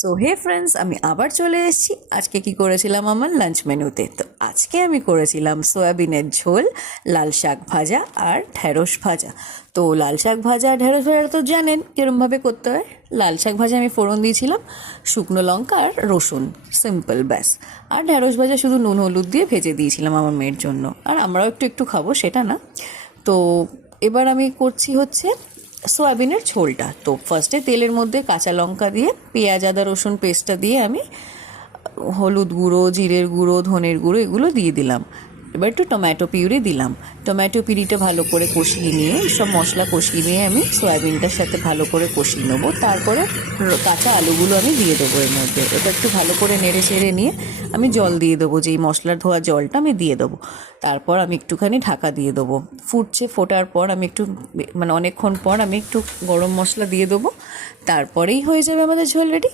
So hey friends, আমি আবার চলে এসেছি। আজকে কি করেছিলাম আমার লাঞ্চ মেনুতে? তো আজকে আমি করেছিলাম সয়াবিনের ঝোল, লাল শাক ভাজা আর ঢ্যাঁড়স ভাজা। তো লাল শাক ভাজা আর ঢ্যাঁড়স ভাজা তো জানেন কীরমভাবে করতে হয়। লাল শাক ভাজা আমি ফোড়ন দিয়েছিলাম শুকনো লঙ্কা আর রসুন, সিম্পল ব্যাস। আর ঢ্যাঁড়স ভাজা শুধু নুন হলুদ দিয়ে ভেজে দিয়েছিলাম আমার মেয়ের জন্য, আর আমরাও একটু একটু খাবো সেটা না। তো এবার আমি করছি হচ্ছে সয়াবিনের ঝোলটা। তো ফার্স্টে তেলের মধ্যে কাঁচা লঙ্কা দিয়ে পেঁয়াজ আদা রসুন পেস্টটা দিয়ে আমি হলুদ গুঁড়ো, জিরের গুঁড়ো, ধনের গুঁড়ো এগুলো দিয়ে দিলাম। এবার একটু টমেটো পিউরি দিলাম। টমেটো পিউরিটা ভালো করে কষিয়ে নিয়ে, সব মশলা কষিয়ে নিয়ে আমি সয়াবিনটার সাথে ভালো করে কষিয়ে নেবো। তারপরে কাঁচা আলুগুলো আমি দিয়ে দেবো এর মধ্যে। এটা একটু ভালো করে নেড়ে চেড়ে নিয়ে আমি জল দিয়ে দেবো, যেই মশলার ধোয়া জলটা আমি দিয়ে দেবো। তারপর আমি একটুখানি ঢাকা দিয়ে দেবো। ফুটছে, ফোটার পর আমি একটু অনেকক্ষণ পর আমি একটু গরম মশলা দিয়ে দেবো। তারপরেই হয়ে যাবে আমাদের ঝোল রেডি।